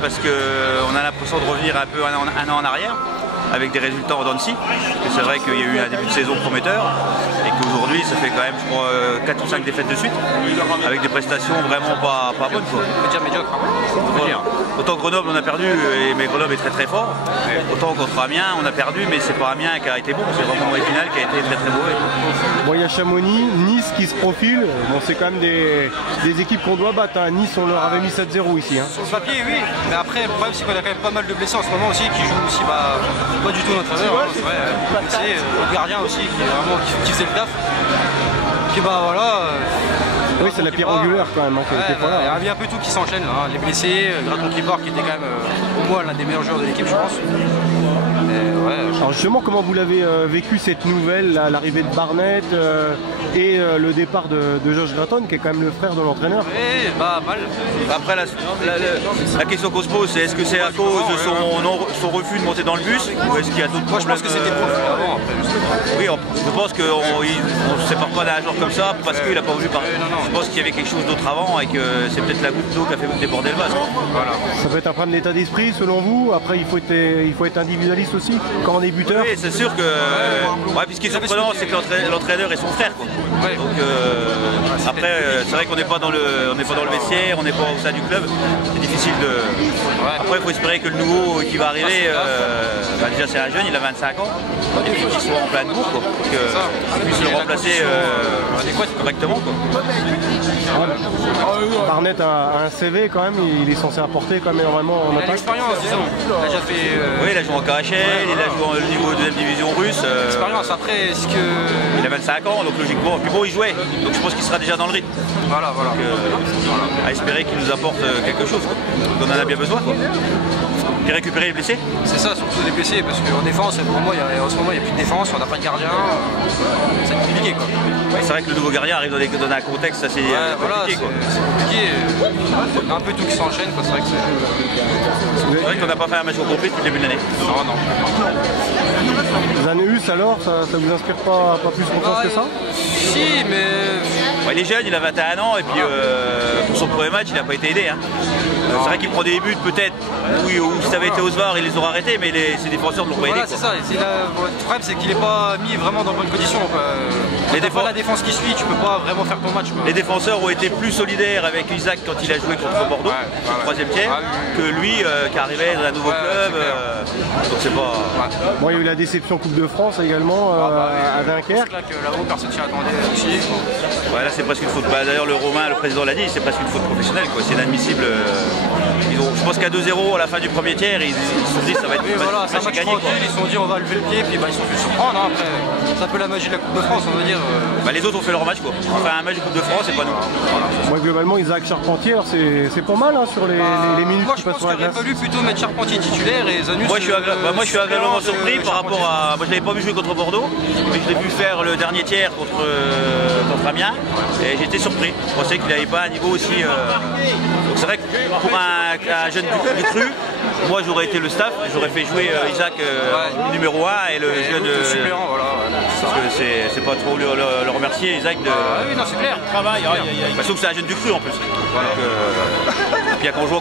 parce qu'on a l'impression de revenir un peu un an en arrière avec des résultats en Dancy. C'est vrai qu'il y a eu un début de saison prometteur et qu'aujourd'hui ça fait quand même je crois 4 ou 5 défaites de suite avec des prestations vraiment pas bonnes quoi. On peut dire médiocre. Voilà. Autant Grenoble on a perdu, mais Grenoble est très très fort. Autant contre Amiens on a perdu, mais c'est pas Amiens qui a été bon, c'est vraiment Épinal qui a été très très mauvais. Bon, il y a Chamonix, Nice qui se profile. Bon, c'est quand même des équipes qu'on doit battre. Hein. Nice on leur avait mis 7-0 ici. Hein. Sur le papier oui, mais après le problème c'est qu'on a quand même pas mal de blessés en ce moment aussi qui jouent aussi pas du tout notre faveur. Hein, c'est vrai, blessés, le gardien aussi qui faisait le taf. Puis bah voilà. Oui, c'est la pierre angulaire quand même. Hein, il y a un peu tout qui s'enchaîne. Hein. Les blessés, Graton qui part qui était quand même au moins l'un des meilleurs joueurs de l'équipe je pense. Alors justement, comment vous l'avez vécu cette nouvelle, l'arrivée de Barnett et le départ de Georges Graton, qui est quand même le frère de l'entraîneur? Oui, bah mal. Après, la question qu'on se pose, c'est est-ce que c'est à cause de son refus de monter dans le bus ou est-ce qu'il y a d'autres problèmes? Moi, je pense que c'était profil avant. Après, oui, je pense qu'on ne se sépare pas d'un joueur comme ça parce qu'il n'a pas voulu parler. Je pense qu'il y avait quelque chose d'autre avant et que c'est peut-être la goutte d'eau qui a fait déborder le vase. Voilà. Ça peut être un problème d'état d'esprit selon vous. Après, il faut être individualiste aussi quand on est buteur. Oui, c'est sûr que. Puis ce qui est surprenant, c'est que l'entraîneur est son frère. Quoi. Ouais. Donc après, c'est vrai qu'on n'est pas dans le vestiaire, on n'est pas au sein du club. C'est difficile de. Après, il faut espérer que le nouveau qui va arriver, déjà c'est un jeune, il a 25 ans, il faut qu'il soit en plein de bourre, qu'il puisse le remplacer correctement. Quoi. Barnett a un CV quand même, il est censé apporter quand même énormément en attaque. L'expérience, disons. Il a déjà fait. Oui, il a joué en KHL, il a joué au niveau de deuxième division russe. L'expérience, après, est-ce que. Il a 25 ans, donc logiquement. Puis bon, il jouait, donc je pense qu'il sera déjà dans le rythme. Voilà. Donc, à espérer qu'il nous apporte quelque chose, quoi. On en a bien besoin. Quoi. Puis récupérer les blessés. C'est ça, surtout les blessés, parce qu'en défense, pour moi, en ce moment, il n'y a plus de défense, on n'a pas de gardien. C'est compliqué, quoi. C'est vrai que le nouveau gardien arrive dans un contexte assez compliqué. C'est compliqué. Il y a un peu tout qui s'enchaîne, c'est vrai que c'est vrai qu'on n'a pas fait un match au complet depuis le début de l'année. Non. Zanus alors, ça vous inspire pas plus confiance que ça? Si, mais. Il est jeune, il a 21 ans et puis pour son premier match, il n'a pas été aidé. Hein. C'est vrai qu'il prend des buts peut-être où si ça avait été Osvar, il les aurait arrêtés, mais ses défenseurs ne l'ont pas aidé. Voilà, c'est ça. Le problème, c'est qu'il n'est pas mis vraiment dans bonne condition. Pas la défense qui suit, tu peux pas vraiment faire ton match. Quoi. Les défenseurs ont été plus solidaires avec Isaac quand il a joué contre Bordeaux, au troisième tiers, que lui qui arrivait dans un nouveau club. Donc c'est pas. Bon, il y a eu la déception Coupe de France également à Dunkerque. C'est là que là-haut, personne s'y attendait aussi. Là, c'est presque une faute. D'ailleurs, le Romain, le président l'a dit, c'est presque une faute professionnelle. C'est inadmissible. Je pense qu'à 2-0 à la fin du premier tiers, ils se sont dit ça va être ça va gagner. Ils se sont dit on va lever le pied, puis ils sont fait surprendre. Hein, après, c'est un peu la magie de la Coupe de France, on va dire. Les autres ont fait leur match. Enfin, un match de Coupe de France, c'est pas nous. Moi, globalement, Isaac Charpentier, c'est pas mal hein, sur les minutes qui passent sur la glace. Moi, je pense qu'il aurait fallu plutôt mettre Charpentier titulaire et Zanus. Moi, je suis agréablement surpris par rapport à. Moi, je l'avais pas vu jouer contre Bordeaux, mais je l'ai vu faire le dernier tiers contre Amiens, et j'étais surpris. Je pensais qu'il n'avait pas un niveau aussi. Donc, c'est vrai que pour un jeune du cru, moi, j'aurais été le staff, j'aurais fait jouer Isaac numéro 1 et le jeune. Suppléant, voilà. Parce que c'est pas trop le remercier, Isaac. Oui, non, c'est clair. Sauf que c'est un jeune du cru en plus. Donc, puis quand on joue